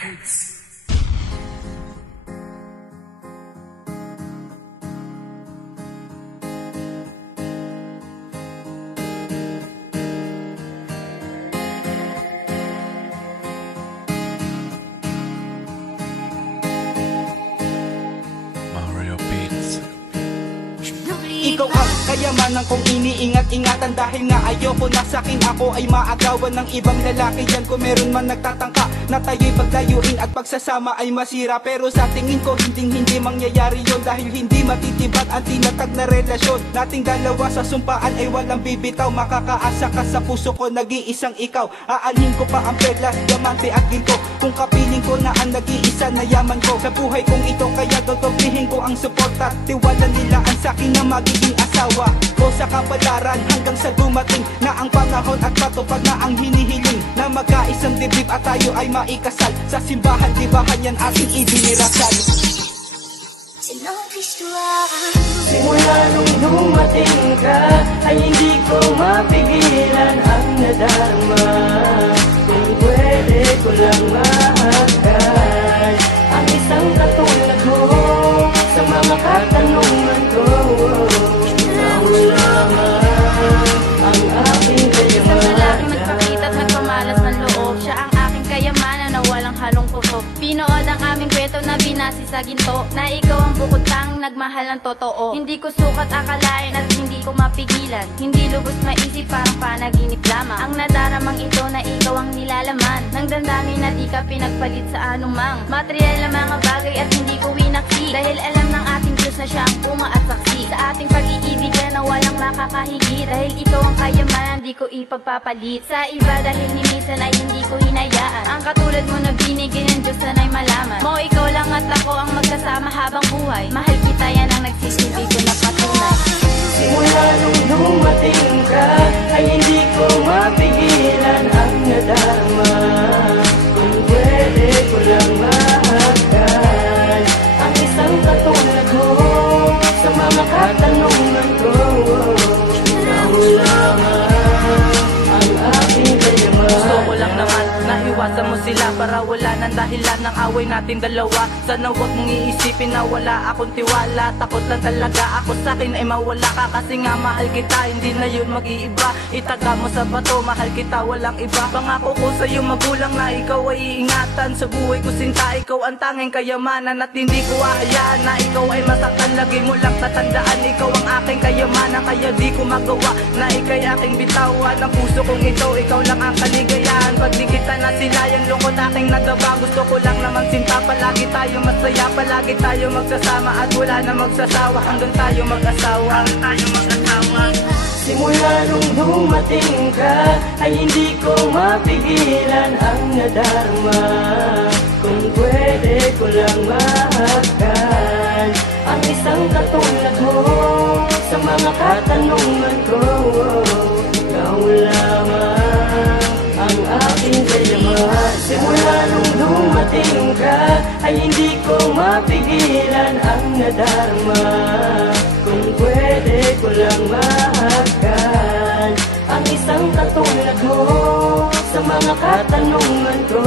Records. Ikaw ang kayamanan kong iniingat-ingatan. Dahil nga ayoko na sa'kin ako ay maagawan ng ibang lalaki. Yan kung meron man nagtatangka na tayo'y paglayuin at pagsasama ay masira. Pero sa tingin ko hindi mangyayari yon, dahil hindi matitibat ang tinatag na relasyon nating dalawa. Sa sumpaan ay walang bibitaw, makakaasa ka sa puso ko, nag-iisang ikaw. Aanhin ko pa ang perlas, diamante at ginto, kung kapiling ko na ang nag-iisa na yaman ko sa buhay kong ito. Kaya dodoblihin ko ang suporta, tiwala nila ang sa'kin na magiging asawa ko sa kapalaran, hanggang sa dumating na ang panahon at matupad na ang hinihiling na magkaisang dibdib at tayo ay maikasal sa simbahan. Dibahan yan ating idinirasal. Simula nung dumating ka ay hindi ko mapigilan ang nadarama. Kung pwede ko lang mahagkan ang isang katulad mo sa mga katanungan ko. Nawala ang aking kayamanan. Isang lalaki magpakita at magpamalas ng loob, siya ang aking kayamanan na walang halong kusog. Pinood ang aming kwento na binasi sa ginto, na ikaw ang bukod tang nagmahal ng totoo. Hindi ko sukat akalain at hindi ko mapigilan, hindi lubos maisip, parang panaginip lamang. Ang nadaramang ito na ikaw ang nilalaman ng damdamin na di ka pinagpalit sa anumang material na mga bagay at hindi ko winaksi. Dahil alam ng ating Diyos na siya ang bunga at saksi sa ating pag-iibigan na walang makakahigit. Dahil ikaw ang kayamanan, di ko ipagpapalit sa iba, dahil ni minsan ay hindi ko hinayaan ang katulad mo na binigyan ng Diyos na malaman mo. Ikaw lang at ako ang magkasama habang buhay. Mahal kita, yan ang nagsisilbi ko na patunay. Simula nung dumating ka ay hindi ko mapigilan ang nadarama. Kung pwede ko lang mahagkan ang isang katulad mo sa mga katanungan ko. Nawala ang aking kayamanan. Gusto ko lang naman na iwasan mo sila para wala nang dahilan ng away natin dalawa. Sana huwag mong iisipin na wala akong tiwala. Takot lang talaga ako sa'kin ay mawala ka, kasi nga mahal kita, hindi na yun mag-iiba. Itaga mo sa bato, mahal kita, walang iba. Pangako ko sa'yo magulang na ikaw ay iingatan. Sa buhay ko sinta, ikaw ang tanging kayamanan, at hindi ko ahayaan na ikaw ay masaktan. Lagi mo lang tatandaan, ikaw ang aking kayamanan, kaya di ko magawa na ika'y aking bitawan. Ang puso kong ito, ikaw lang ang kaligayahan. Pag di kita na sila, yung lungkot aking nagaba. Gusto ko lang naman sinta, palagi tayo masaya, palagi tayo magsasama at wala na magsasawa hanggang tayo mag-asawa. Simula nung dumating ka ay hindi ko mapigilan ang nadarama. Kung pwede ko lang mahagkan ang isang katulad mo sa mga katanungan ko. Ikaw lamang ang aking kayamanan. Simula nung dumating ka ay hindi ko mapigilan ang nadarama. Kung pwede ko lang mahagkan ang isang katulad mo sa mga katanungan ko.